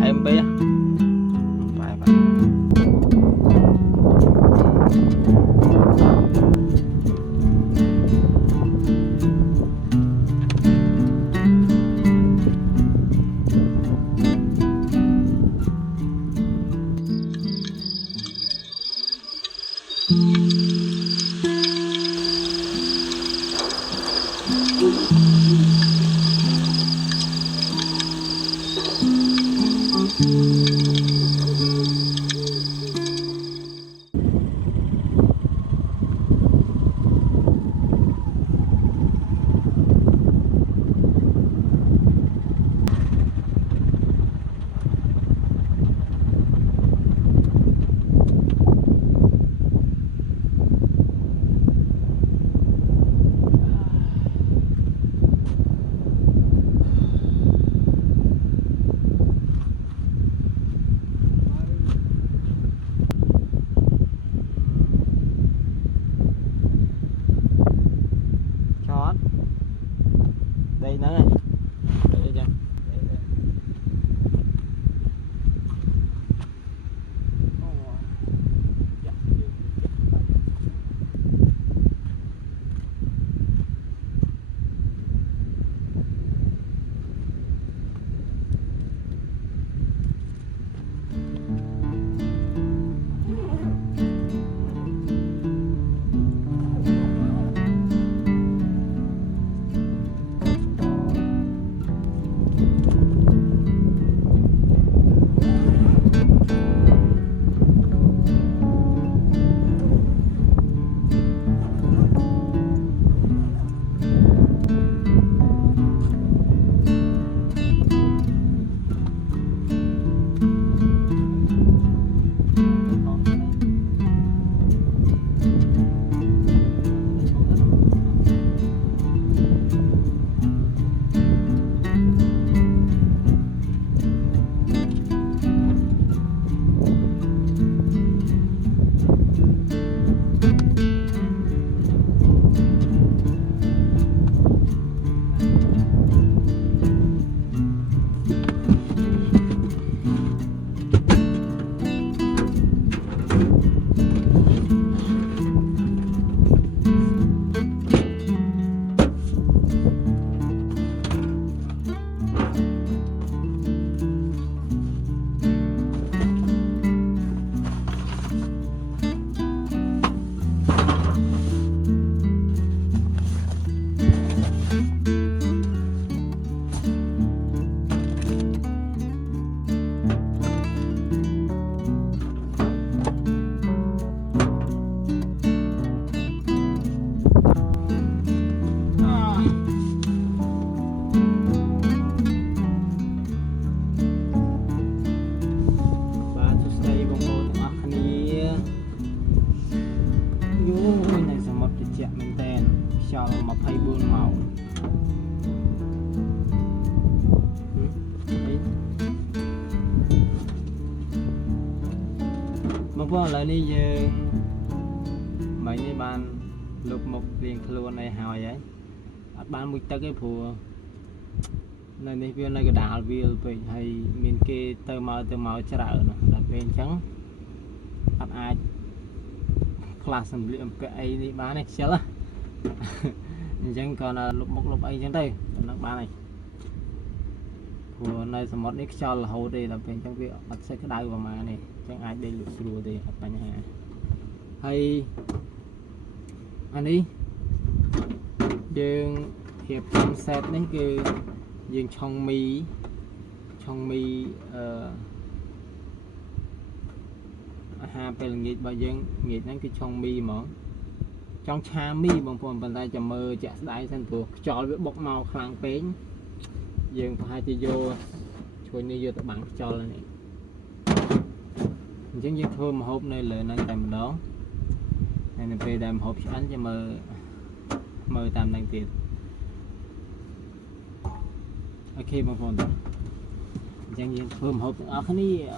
em bé phải phải chót đây nữa này đây đây đây. Cho 24 màu một phần lại đi về mấy cái bàn lục một liền luôn này hào vậy bán một tấc cái phù này đi viên này cái đảo viên về hay miền kia từ màu chả nữa là bên trắng ăn ai class sản phẩm cái ấy đi bán này chết chẳng còn là lúc ấy chẳng đây nó bán này của này smart x cho là hậu đây là bên trong việc bắt sẽ cái đai vào mà này chẳng ai đây lục sưu thì bắt nhà hay anh đi dương hiệp trong set đấy cứ dương trong mi ha về nghịch bao dương nghịch nó cái trong mi món trong cha mi bằng phần bàn tay chầm mơ chả đáy thân thuộc cho với bọc màu kháng pén dương phải thì vô thôi như vô tập bản cho lên này chứng như thôi mà hộp này lại nó tầm đó này là về đàm hộp ánh cho mơ tầm đăng tiền ok bằng phần chẳng như thôi mà hộp ở cái này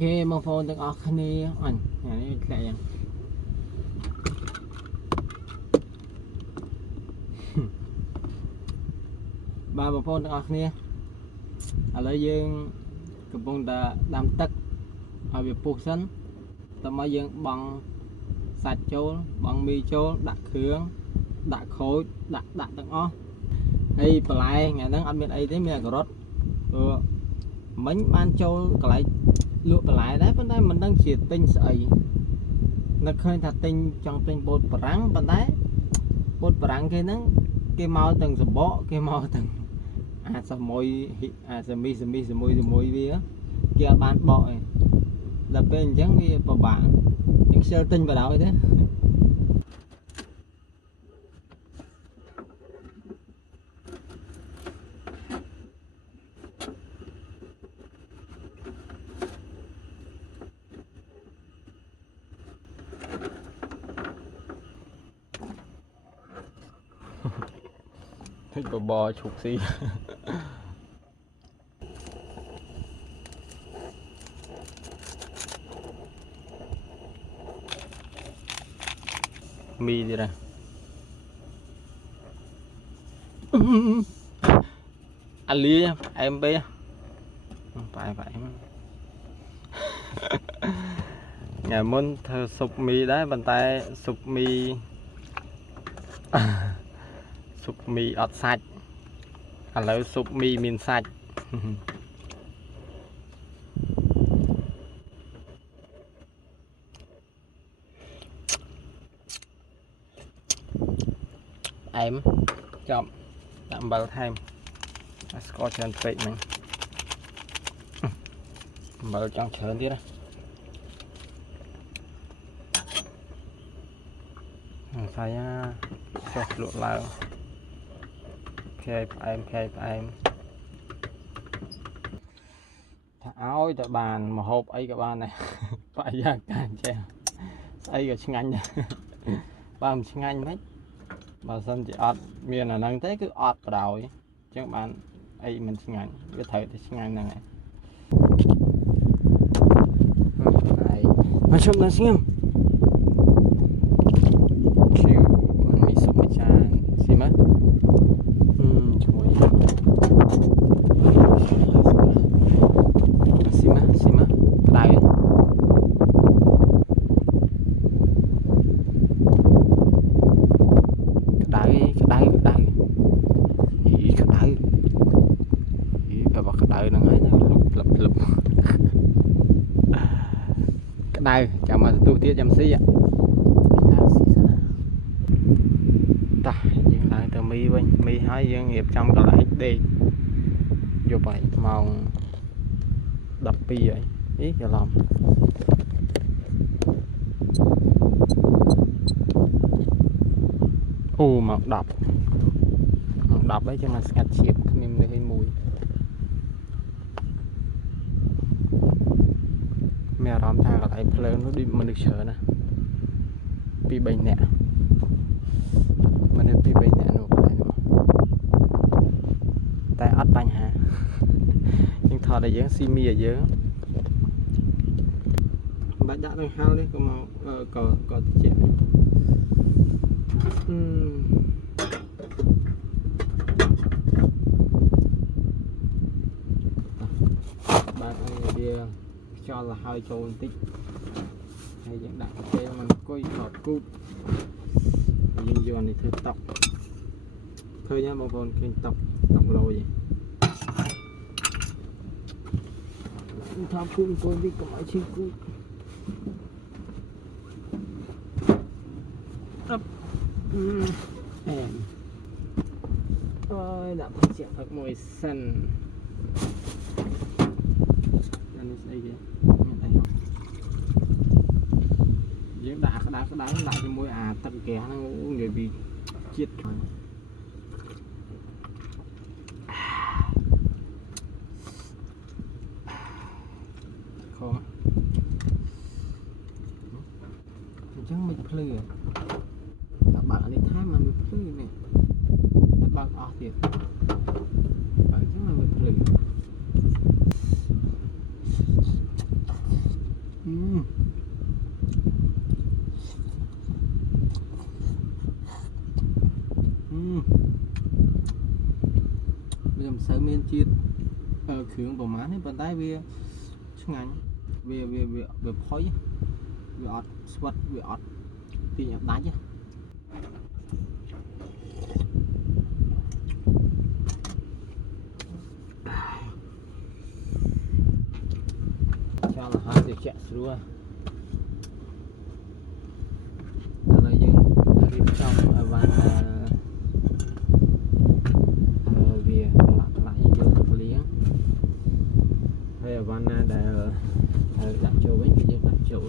ok mà phoneទាំងអស់គ្នាអញនេះធ្លាក់យ៉ាងបាទបងប្អូនទាំងអស់គ្នាឥឡូវយើងកំពុងតែដាំទឹកឲ្យវាពុះសិនតើមកយើងបង់សាច់ចូលបង់មីចូលដាក់គ្រឿងដាក់ក្រូចដាក់ទាំងអស់ហើយបន្លែថ្ងៃហ្នឹងអត់មានអីទេមានការ៉ុតព្រោះមិញបានចូលកន្លែងលក់បន្លែដែរប៉ុន្តែមិនដឹងជាទិញស្អីនឹកឃើញថាទិញចង់ទិញពោតបារាំងប៉ុន្តែពោតបារាំងគេហ្នឹងគេមកទាំងសបកគេមកទាំងអាចសមួយអាចសមីជាមួយវាគេអត់បានបកឯងដល់ពេលអញ្ចឹងវាពិបាកជាងខ្ជិលទិញបដ ாய் ទេបបឈុកស៊ីមីទៀតណាអាលីអែមពេផ្អែមថ្ងៃមុនធ្វើស៊ុបមីដែរប៉ុន្តែស៊ុបមីអត់សាច់ឥឡូវស៊ុបមីមានសាច់អែមចប់ដាក់អំបិលថែមស្ករច្រើនពេកហ្នឹងអំបិលចង់ច្រើនទៀតណាសាយចុះលក់ឡើងផ្អែមថាឲ្យតែបានមហូបអីក៏បានដែរប្រយាកានចេះស្អីក៏ឆ្ងាញ់ដែរបើមិនឆ្ងាញ់មិនបើសិនជាអត់មានអាហ្នឹងទេគឺអត់បដ ாய் អញ្ចឹងបានអីមិនឆ្ងាញ់វាត្រូវតែឆ្ងាញ់ហ្នឹងឯងមកជុំដល់ស្ងៀមมันมีซุปមួយចានស៊ីមើលជួយស៊ីមើលក្តៅហ្នឹងហើយផ្លឹបក្តៅចាំមកទទួលទៀតចាំស៊ីតោះយើងឡើងទៅមីវិញមីហើយយើងរៀបចំកន្លែងដេកយប់ហើយម៉ោង 12 ហើយអីច្រឡំអូម៉ោង 10 ហើយចាំមកស្ងាត់ឈៀបគ្មាននៅឲ្យមួយមានអារម្មណ៍ថាកន្លែងភ្លើងនោះដូចមនុស្សច្រើនណា 2-3 នាក់មនុស្ស 2-3 នាក់នោះកន្លែងនោះតែអត់បញ្ហាយើងថតឲ្យយើងស៊ីមីឲ្យយើងបាច់ដាក់នឹងហាលនេះក៏មកក៏តិចបាទវាខ្យល់ទៅហើយចូលបន្តិចហើយយើងដាក់គេមកអង្គុយថតគូតយើងយកនេះធ្វើតុកឃើញទេបងប្អូនឃើញតុកលយថតគូតអង្គុយវិញកុំឲ្យឈឺគូតអើយដាក់ភ្ជាប់ផឹកមួយសិនអានេះស្អីគេមានអីយើងដាក់ក្តៅដាក់ជាមួយអាទឹកហ្គាសហ្នឹងនិយាយពីជាតិខំអញ្ចឹងមិនភ្លឺតែបើកអានេះថែមមិនភ្លឺនេះតែបើកអស់ទៀតបើអញ្ចឹងមិនភ្លឺ ត្រូវមានជាតិគ្រឿងប្រមាណនេះប៉ុន្តែវាឆ្ងាញ់វាផុយវាអត់ស្វិតវាអត់ទាញអត់ដាច់ចាំអាហារវាចាក់ស្រួលតែយើងរៀបចំឲ្យបានវាខ្លះយើងទៅលៀងហើយអាវ៉ាន់ណាដែលដាក់ចូលវិញគឺយើងដាក់ចូល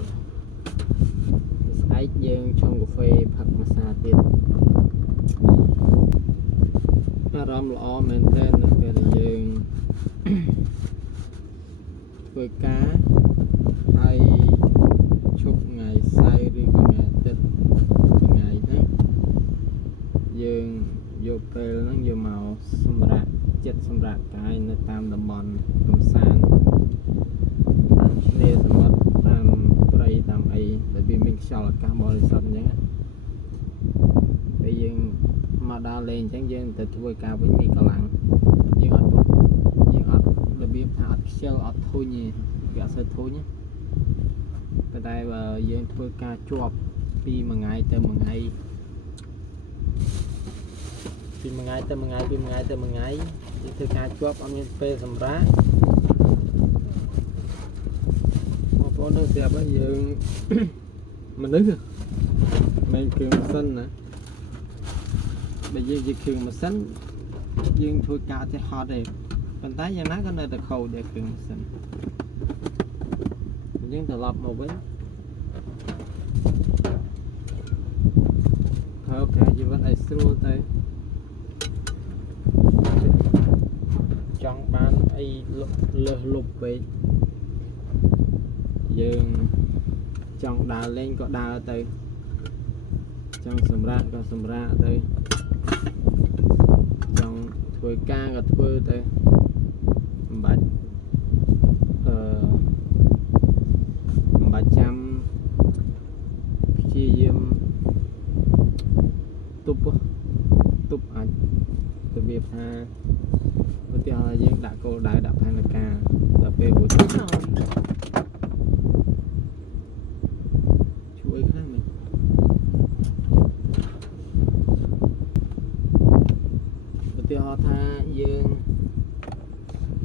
ស្អែកយើងឆុងកាហ្វេផឹកម្សាទៀតអារម្មណ៍ល្អមែនទែននៅពេលយើងធ្វើការហើយឈប់ថ្ងៃសៅរ៍ឬក៏ថ្ងៃអាទិត្យថ្ងៃហ្នឹងយើងយកពេលហ្នឹងយកមកសម្រាប់ចិត្តសម្រាប់កាយនៅតាមតំបន់កំសាន្តតាមឆ្នេរសមុទ្រតាមព្រៃតាមអីដែលវាមានខ្យល់អាកាសបរិសុទ្ធអញ្ចឹងពេលយើងមកដល់លេងអញ្ចឹងយើងទៅធ្វើការវិញមានកម្លាំងយើងអត់របៀបថាអត់ខ្ជិលអត់ធុញទេវាអត់សូវធុញទេប៉ុន្តែបើយើងធ្វើការជាប់ពីមួយថ្ងៃទៅមួយថ្ងៃពីមួយថ្ងៃទៅមួយថ្ងៃយើងធ្វើការជាប់អត់មានពេលសម្រាប់បងប្អូននៅស្រាប់ហើយយើងមនុស្សមិនគ្រឿងម៉ាស៊ីនណាបើយើងជាគ្រឿងម៉ាស៊ីនយើងធ្វើការចេះហត់ទេប៉ុន្តែយ៉ាងណាក៏នៅតែខូចដែរគ្រឿងម៉ាស៊ីនយើងត្រឡប់មកវិញប្រើប្រាស់ជីវិតឲ្យស្រួលទៅចង់បានអីលើសលប់ពេកយើងចង់ដើរលេងក៏ដើរទៅចង់សម្រាកក៏សម្រាកទៅចង់ធ្វើការក៏ធ្វើទៅមិនបាច់ចាំព្យាយាមទប់អាចរបៀបថាឧទាហរណ៍យើងដាក់គោលដៅដាក់ផែនការដល់ពេលព្រោះជួយខ្លាំងមែនឧទាហរណ៍ថាយើង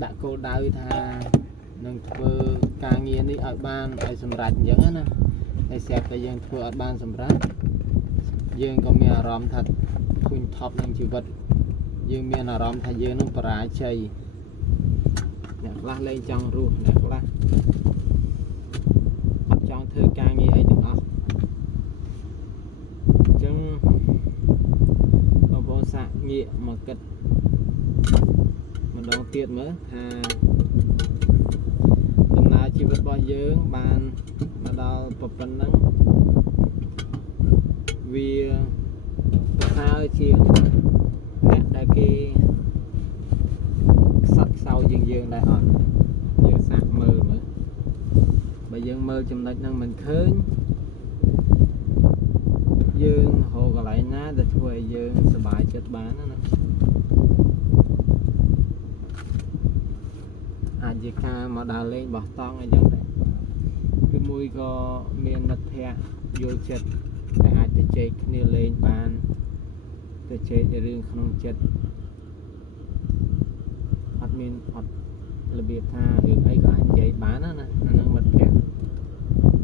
ដាក់គោលដៅថានឹងធ្វើការងារនេះឲ្យបានឲ្យសម្រេចអញ្ចឹងណាហើយស្រាប់តែយើងធ្វើអត់បានសម្រេចយើងក៏មានអារម្មណ៍ថាធុញថប់នឹងជីវិតយើងមានអារម្មណ៍ថាយើងនឹងបរាជ័យអ្នកខ្លះលែងចង់រស់អ្នកខ្លះអត់ចង់ធ្វើការងារអីទាំងអស់អញ្ចឹងបងប្អូនសាកងាកមកគិតម្ដងទៀតមើលថាដំណើរជីវិតរបស់យើងបានមកដល់ប៉ុណ្ណឹងវាប្រសើរជាងអ្នកដែលគេខ្សត់ខ្សោយយើងដែរអត់យើងសាកមើលបើយើងមើលចំណុចហ្នឹងមិនឃើញយើងរកកន្លែងណាដែលធ្វើឲ្យយើងសប្បាយចិត្តបានណាអាចជាការមកដើរលេងបោះតង់អីចឹងដែរគឺមួយក៏មានមិត្តភ័ក្តិយល់ចិត្តតែអាចទៅជែកគ្នាលេងបានទៅជែករឿងក្នុងចិត្តអត់របៀបថារឿងអីក៏អាចជែកបានណាអាហ្នឹងមិត្តភ័ក្តិ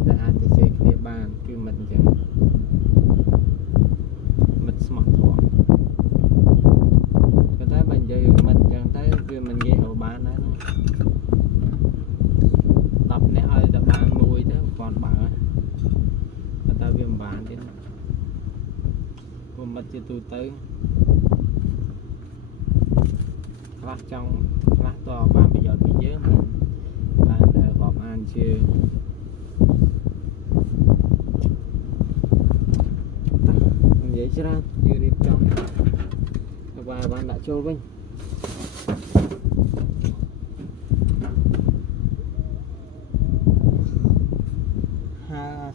តែអាចទៅជែកគ្នាបានគឺមិត្តអញ្ចឹងមិត្តស្មោះត្រង់ប៉ុន្តែបើនិយាយរឿងមិត្តអញ្ចឹងទៅវាមិនងាយរកបានដែរ10នាក់ឲ្យតែបានមួយទៅគាត់បើប៉ុន្តែវាមិនបានទៀតព្រោះមិត្តជាទូទៅខ្លះចង់ខ្លះតបានប្រយោជន៍ពីយើងបានរាប់អានជានិយាយច្រើនយើងរៀបចំទៅបានដាក់ចូលវិញ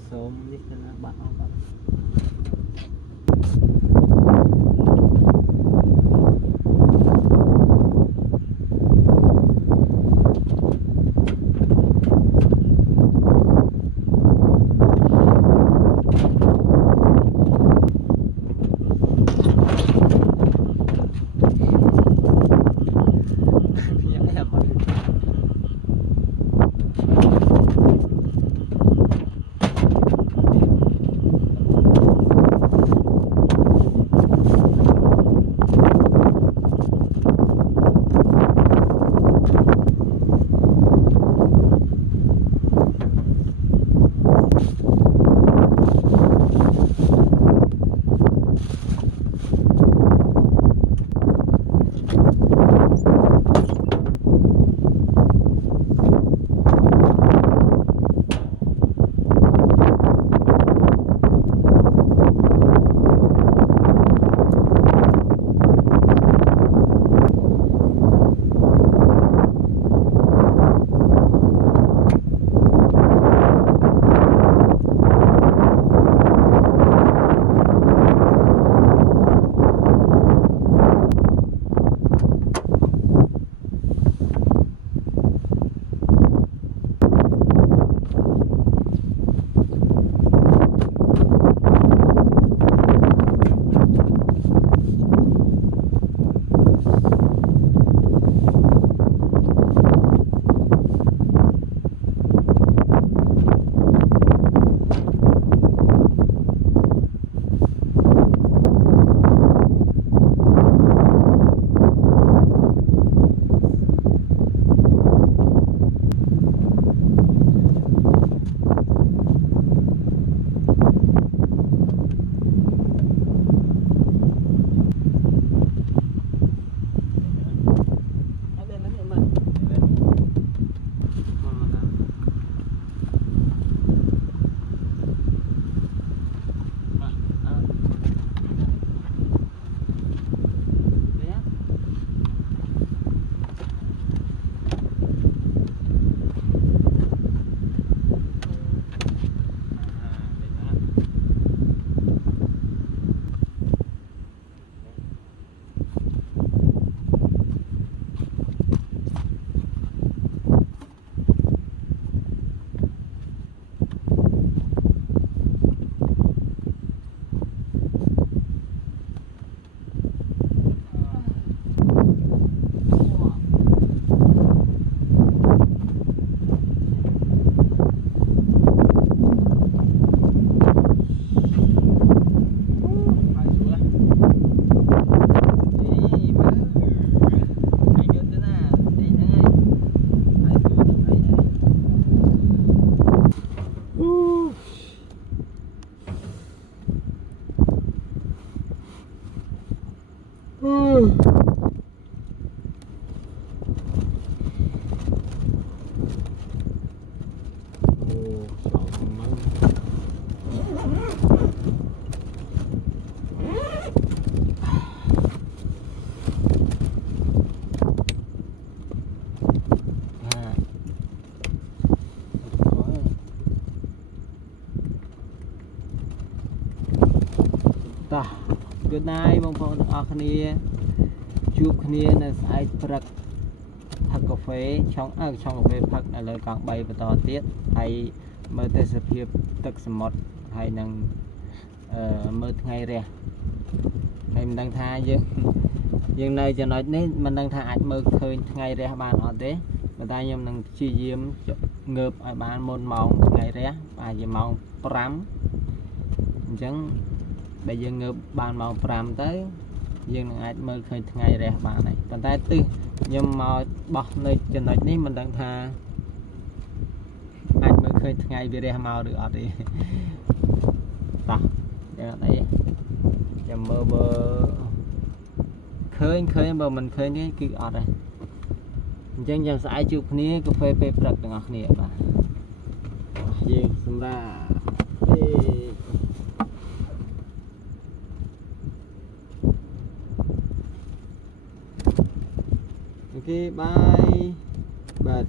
សូមនេះទៅណាបាត់អស់បាត់ good night បងប្អូនទាំងអស់គ្នាជួបគ្នានៅស្អែកព្រឹកផឹកកាហ្វេឆុងកាហ្វេផឹកនៅលើកង់3បន្តទៀតហើយមើលទេសភាពទឹកសមុទ្រហើយនឹងមើលថ្ងៃរះហើយមិនដឹងថាយើងនៅចំណុចនេះមិនដឹងថាអាចមើលឃើញថ្ងៃរះបានអត់ទេប៉ុន្តែខ្ញុំនឹងព្យាយាមងើបឲ្យបានមុនម៉ោងថ្ងៃរះប្រហែលជាម៉ោង5អញ្ចឹងដែលយើងងើបបានម៉ោង5ទៅយើងនឹងអាចមើលឃើញថ្ងៃរះបានហើយប៉ុន្តែទិសខ្ញុំមកបោះនៅចំណុចនេះមិនដឹងថាអាចមើលឃើញថ្ងៃវារះមកឬអត់ទេតោះយ៉ាងអត់អីចាំមើលបើឃើញបើមិនឃើញទេគឺអត់ទេអញ្ចឹងយ៉ាងស្អែកជួបគ្នាកាហ្វេពេលព្រឹកទាំងអស់គ្នាបាទយើងសម្រាប់អូខេបាយបាទ